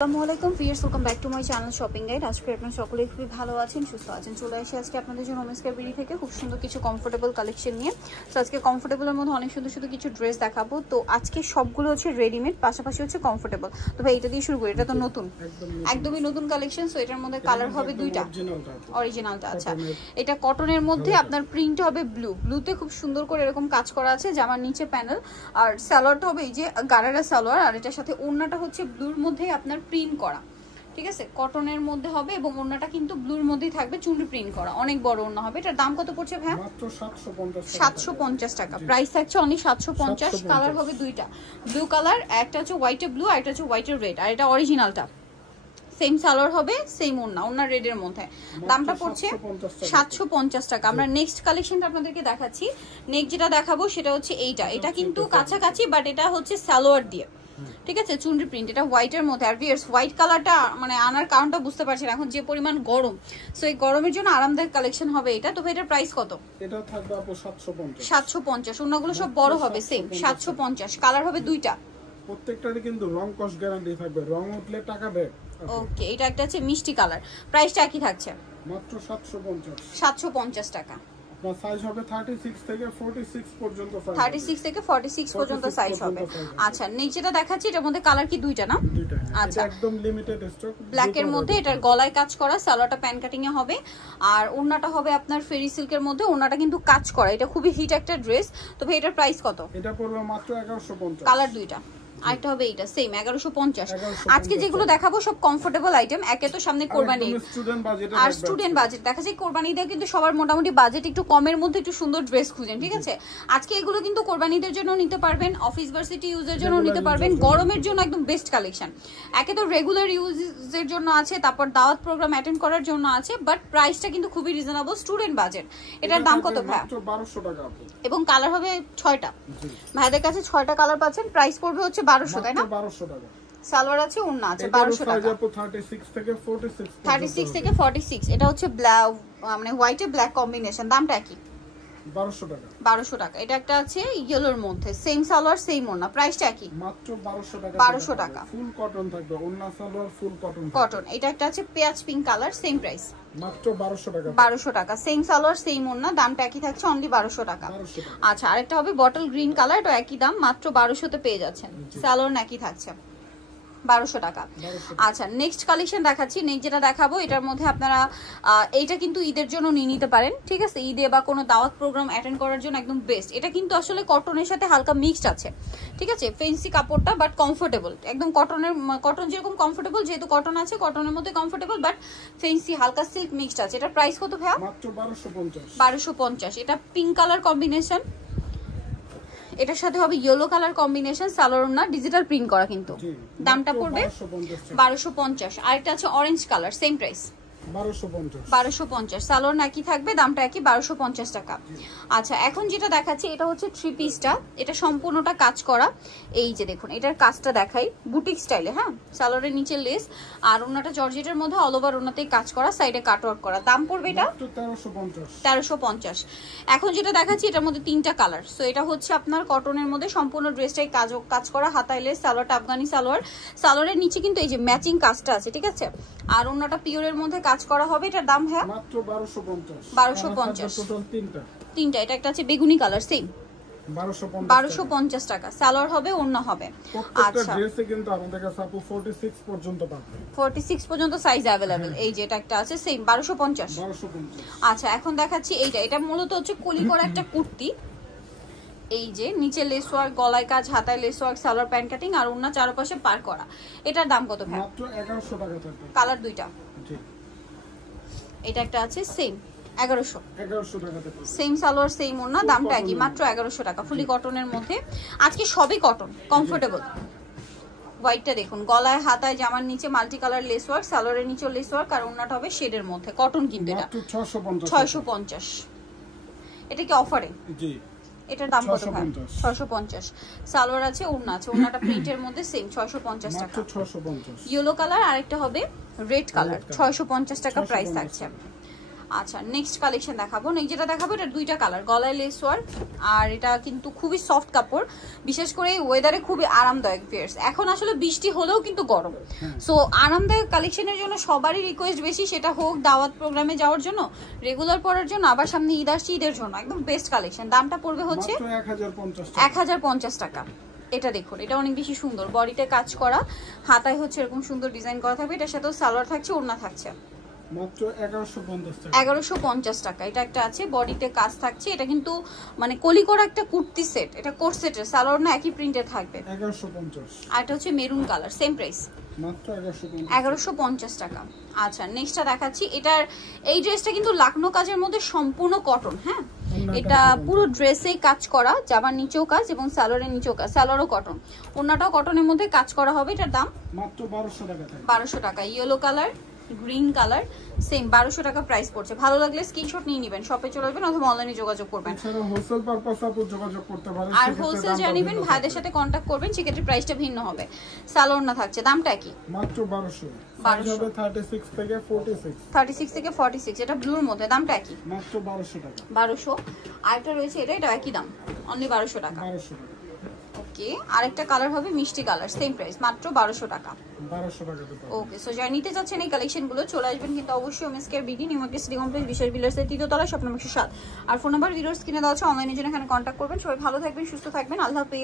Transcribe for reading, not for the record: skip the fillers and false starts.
আসসালামু আলাইকুম viewers, welcome back to my channel shopping guide. আজকে আপনারা সকলেই খুবই ভালো আছেন, সুস্থ আছেন। চলে আসি আজকে আপনাদের জন্য ওমেন্সকেয়ার বিডি থেকে খুব সুন্দর কিছু কমফোর্টেবল কালেকশন নিয়ে। তো আজকে কমফোর্টেবলের মধ্যে অনেক সুন্দর সুন্দর কিছু ড্রেস দেখাবো। তো আজকে সবগুলো হচ্ছে রেডিমেড, পাশাপাশি হচ্ছে কমফোর্টেবল। তো ভাই এটা দিয়ে শুরু করি, এটা তো নতুন, একদমই নতুন কালেকশন। সো এটার মধ্যে কালার হবে দুইটা, অরিজিনালটা। আচ্ছা, এটা কটনের মধ্যে আপনার প্রিন্ট হবে ব্লুতে খুব সুন্দর করে এরকম কাজ করা আছে, জামার নিচে প্যানেল। আর সালোয়ারটা হবে এই যে গারারা সালোয়ার, আর এটার সাথে ওড়নাটা হচ্ছে ব্লুর মধ্যে আপনার প্রিন্ট করা, ঠিক আছে, কটনের মধ্যে হবে। এবং ওড়নাটা কিন্তু ব্লুর মধ্যেই থাকবে, চুনরি প্রিন্ট করা, অনেক বড় ওড়না হবে। এটার দাম কত পড়ছে ভাই? মাত্র 750 টাকা। প্রাইস থাকছে অনলি 750। কালার হবে দুইটা, ব্লু কালার, একটা হচ্ছে হোয়াইটের ব্লু, আর একটা হচ্ছে হোয়াইটের রেড। আর এটা অরিজিনালটা, সেম সালোয়ার হবে, সেম ওড়না রেডের মধ্যে। দামটা পড়ছে 750 টাকা। আমরা নেক্সট কালেকশনটা আপনাদেরকে দেখাচ্ছি। নেক্সট যেটা দেখাবো সেটা হচ্ছে এটা কিন্তু কাছাকাছি, বাট এটা হচ্ছে সালোয়ার দিয়ে, ঠিক আছে, চুনরি প্রিন্ট। এটা হোয়াইটের মধ্যে। আর ভিউয়ার্স, হোয়াইট কালারটা মানে আনার কারণটা বুঝতে পারছেন, এখন যে পরিমাণ গরম, সো এই গরমের জন্য আরামদায়ক কালেকশন হবে এটা। তো এটার প্রাইস কত? এটা থাকবে আপু 750। 750। ওড়নাগুলো সব বড় হবে, সেম 750। কালার হবে দুইটা, প্রত্যেকটারই কিন্তু রং কস গ্যারান্টি থাকবে, রং উঠলে টাকা দেয়। ওকে, এটা একটা আছে মিষ্টি কালার। প্রাইসটা কি থাকছে? মাত্র 750। 750 টাকা। আপনার সাইজ হবে 36 থেকে 46 পর্যন্ত, 36 থেকে 46 পর্যন্ত সাইজ হবে। আচ্ছা, নিচেটা দেখাচ্ছি, এটার মধ্যে কালার কি দুইটা না? দুইটা। আচ্ছা, একদম লিমিটেড স্টক, ব্ল্যাক এর মধ্যে। এটার গলায় কাজ করা, সালোয়ারটা প্যান কাটিং এ হবে। আর ওড়নাটা হবে আপনার ফেরি সিল্কের মধ্যে, ওড়নাটা কিন্তু কাজ করা। এটা খুবই হিট একটা ড্রেস। তো ভাই এটার প্রাইস কত? এটা পড়বে মাত্র 1150। কালার দুইটা, আরেকটা হবে এইটা সেম 1150। আজকে যেগুলো দেখাবো সব কমফোর্টেবল আইটেম। একে তো সামনে কোরবানি আর স্টুডেন্ট বাজেট দেখা যায়, কোরবানিতে কিন্তু সবার মোটামুটি বাজেট একটু কমের মধ্যে একটু সুন্দর ড্রেস খুঁজেন, ঠিক আছে। আজকে এগুলো কিন্তু কোরবানিদের জন্য নিতে পারবেন, অফিস ভার্সিটি ইউজের জন্য নিতে পারবেন, গরমের জন্য একদম বেস্ট কালেকশন। একে তো রেগুলার ইউজের জন্য আছে, তারপর দাওয়াত প্রোগ্রাম অ্যাটেন্ড করার জন্য আছে, বাট প্রাইসটা কিন্তু খুবই রিজনেবল, স্টুডেন্ট বাজেট। এটার দাম কত ভাই? মাত্র 1200 টাকা। এবং কালার হবে 6টা। ভাইদের কাছে 6টা কালার পাচ্ছেন। প্রাইস পড়বে হচ্ছে 1200, তাই না? 1200 টাকা। সালোয়ার আছে, ওড়না আছে, 1200 টাকা। 36 থেকে 46। 36 থেকে 46। এটা হচ্ছে ব্ল্যাক, মানে হোয়াইট এর ব্ল্যাক কম্বিনেশন। দামটা কি? 1200 টাকা। 1200 টাকা। এটা একটা আছে ইয়েলোর মধ্যে, সেম সালোয়ার সেম ওড়না। প্রাইসটা কি? মাত্র 1200 টাকা। 1200 টাকা। ফুল কটন থাকবে, ওড়না সালোয়ার ফুল কটন। কটন। এটা একটা আছে পেঁয়াজ পিঙ্ক কালার, সেম প্রাইস, মাত্র 1200 টাকা। 1200 টাকা। সেম সালোয়ার সেম ওড়না, দামটা একই থাকছে, অনলি 1200 টাকা। আচ্ছা, আরেকটা হবে বটল গ্রিন কালার, এটা একই দাম, মাত্র 1200 তে পেয়ে যাচ্ছেন। সালোয়ার একই থাকছে, 1200 টাকা। আচ্ছা, নেক্সট কালেকশন দেখাচ্ছি। নেক্সট যেটা দেখাবো এটার মধ্যে আপনারা এইটা কিন্তু ঈদের জন্য নিয়ে নিতে পারেন, ঠিক আছে, ঈদে বা কোনো দাওয়াত প্রোগ্রাম অ্যাটেন্ড করার জন্য একদম বেস্ট। এটা কিন্তু আসলে কটনের সাথে হালকা মিক্সড আছে, ঠিক আছে, ফেন্সি কাপড়টা, বাট কমফোর্টেবল একদম। কটন যেরকম কমফোর্টেবল, যেহেতু কটন আছে, কটনের মধ্যে কমফোর্টেবল, বাট ফেন্সি হালকা সিল্ক মিক্সড আছে। এটার প্রাইস কত ভাইয়া? মাত্র 1250। 1250। এটা পিঙ্ক কালার কম্বিনেশন, এটার সাথে হবে ইয়েলো কালার কম্বিনেশন, সালোয়ার না ডিজিটাল প্রিন্ট করা কিন্তু। দামটা পড়বে 1250। আরেকটা আছে orange colour, same price 1250। Salwar নাকি থাকবে, দামটা একই, 1250 টাকা। আচ্ছা, এখন যেটা দেখাচ্ছি এটা হচ্ছে থ্রি পিসটা। এটা সম্পূর্ণটা কাজ করা, এই যে দেখুন, এটার কাজটা দেখাই বুটিক স্টাইলে, হ্যাঁ, সালোয়ারের নিচে লেস, আর ওনাটা জর্জেটের মধ্যে অল ওভার ওনাতেই কাজ করা, সাইডে কাটওয়ার্ক করা। দাম পড়বে এটা 1350। এখন যেটা দেখাচ্ছি এটার মধ্যে তিনটা কালার। সো এটা হচ্ছে আপনার কটনের মধ্যে সম্পূর্ণ ড্রেসটাই কাজ করা, হাতায় লেস, সালোয়ারটা আফগানি সালোয়ার, সালোয়ারের নিচে কিন্তু এই যে ম্যাচিং কাজটা আছে, ঠিক আছে। আর ওনাটা পিওরের মধ্যে কাজ করা হবে। এটার দাম হ্যাঁ মাত্র 1250। 1250। টোটাল তিনটা। এটা একটা আছে বেগুনি কালার, সেম 1250 টাকা। সালোয়ার হবে, ওড়না হবে। আচ্ছা, ড্রেসে কিন্তু আমাদের কাছে আপু 46 পর্যন্ত পাবেন, 46 পর্যন্ত সাইজ अवेलेबल। এই যে এটা একটা আছে সেম 1250। আচ্ছা, এখন দেখাচ্ছি এটা মূলত হচ্ছে কলি করা একটা কুর্তি। এই যে নিচে লেস ওয়ার্ক, গলায় কাজ, হাতায় lace work, salwar pant cutting, আর ওড়না চারপাশে পার করা। এটার দাম কত ভাই? মাত্র 1100 টাকা থাকবে। কালার দুইটা। জি, এটা একটা আছে সেম 1100 টাকা থাকবে। সেম সালোয়ার সেম ওড়না, দামটা একই, মাত্র 1100 টাকা। ফুলি কটনের মধ্যে, আজকে সবই কটন, কমফোর্টেবল। হোয়াইটটা দেখুন, গলায় হাতায় জামার নিচে মাল্টি কালার লেস ওয়ার্ক, সালোয়ারের নিচে লেস ওয়ার্ক, আর ওড়নাটা হবে শেডের মধ্যে, কটন কিন্তু। এটা 650। এটা কি অফারে? জি। এটার দাম কত ভাই? 650। সালোয়ার আছে, ওড়না আছে, ওড়নাটা প্রিন্টের মধ্যে সেম 650 টাকা। মাত্র 650। ইয়েলো কালার, আরেকটা হবে রেড কালার, 650 টাকা প্রাইস থাকছে। আচ্ছা নেক্সট কালেকশন দেখাবো। যেটা দেখাবো এটা দুইটা কালার, গলায় লেস ওয়ার্ক, আর এটা কিন্তু খুবই সফট কাপড়, বিশেষ করে এই ওয়েদারে খুবই আরামদায়ক ভিউয়ার্স। এখন আসলে বৃষ্টি হলেও কিন্তু গরম, সো আরামদায়ক কালেকশনের জন্য সবারই রিকোয়েস্ট বেশি, সেটা হোক দাওয়াত প্রোগ্রামে যাওয়ার জন্য, রেগুলার পরার জন্য, আবার সামনে ঈদ আসছে, ঈদের জন্য একদম বেস্ট কালেকশন। দামটা পড়বে হচ্ছে 1050 টাকা। এটা দেখুন, এটা অনেক বেশি সুন্দর, বডিতে কাজ করা, হাতায় হচ্ছে এরকম সুন্দর ডিজাইন করা থাকবে, এটার সাথেও সালোয়ার থাকছে, ওড়না থাকছে, মাত্র 1150 টাকা। 1150 টাকা। এটা একটা আছে, বডিতে কাজ থাকছে, এটা কিন্তু মানে কলি করা একটা কুর্তি সেট, এটা কোট সেটের, সালোয়ার না একই প্রিন্টে থাকবে, 1150। আর এটা হচ্ছে মেরুন কালার, সেম প্রাইস মাত্র 1150 টাকা। আচ্ছা নেক্সটটা দেখাচ্ছি, এটার এই ড্রেসটা কিন্তু লাকনো কাজের মধ্যে সম্পূর্ণ কটন, হ্যাঁ এটা পুরো ড্রেসেই কাজ করা, জামার নিচেও কাজ এবং সালোয়ারের নিচেও কাজ, সালোয়ারও কটন, ওড়নাটাও কটনের মধ্যে কাজ করা হবে। এটার দাম মাত্র 1200 টাকা। 1200 টাকা। Yellow colour, green colour, same 1200 টাকা প্রাইস পড়ছে। ভালো লাগলে স্ক্রিনশট নিয়ে নেবেন, শপে চলে আসবেন অথবা অনলাইনে যোগাযোগ করবেন। এছাড়া হোলসেল পারপাসে আপনি যোগাযোগ করতে পারেন, আর হোলসেল যা নেবেন ভাইদের সাথে কন্টাক্ট করবেন, সেক্ষেত্রে প্রাইসটা ভিন্ন হবে। সালোয়ার না থাকছে, দামটা কি? মাত্র 1200। 36 থেকে 46। 36 থেকে 46, এটা ব্লুর মধ্যে, দামটা কি? মাত্র 1200 টাকা। 1200। আরেকটা রয়েছে, এটা একই দাম, অনলি 1200 টাকা। 1200 টাকা। ওকে, আরেকটা কালার হবে মিষ্টি কালার, সেম প্রাইস, মাত্র 1200 টাকা। 1200 টাকা দিতে পারবেন। ওকে, সো যারা নিতে চাচ্ছেন এই কালেকশনগুলো চলে আসবেন কিন্তু অবশ্যই এমএসকের BD new market city complex বিশেষ বিলার্সের 3য় তলা, শপ নম্বর 107। আর ফোন নাম্বার ভিডিওর স্ক্রিনে দেওয়া আছে, অনলাইনে জন্য এখানে কন্ট্যাক্ট করবেন। সবাই ভালো থাকবেন, সুস্থ থাকবেন, আল্লাহ হাফেজ।